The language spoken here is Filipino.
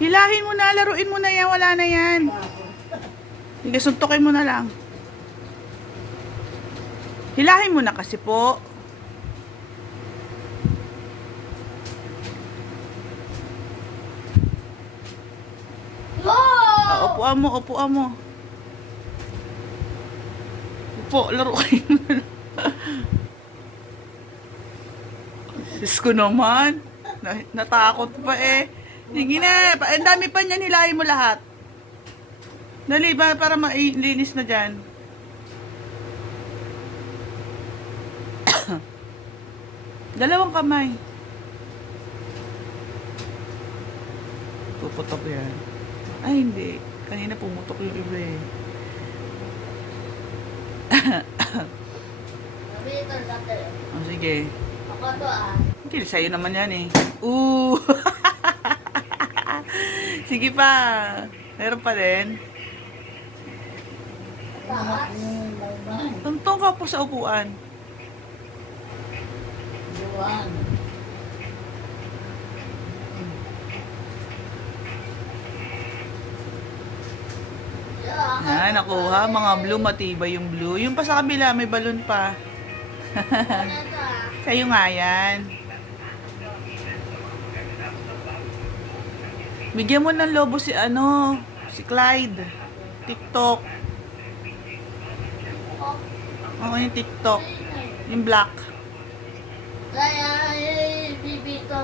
Hilahin mo na, laruin mo na yan, wala na yan. Sige, suntukin mo na lang. Hilahin mo na kasi po. Upuan mo, upuan mo. Upo, laruin mo na. Diyos ko naman. Natakot pa eh. Sige na, ang dami pa niyan, hilahin mo lahat. Dali ba, para mailinis na dyan. Dalawang kamay. Puputok yan. Ay, hindi. Kanina pumutok yung iba eh. Oh, sige. Ako to Hindi, sa'yo naman yan eh. Sige pa. Meron pa rin. Tuntong ka po sa upuan. Yan, nakuha. Mga blue, matibay yung blue. Yung pa sa kabila, may balon pa. Sa'yo nga yan. Bigyan mo ng lobo si si Clyde. TikTok. Oo, yung TikTok. Yung black. Kaya, bibito.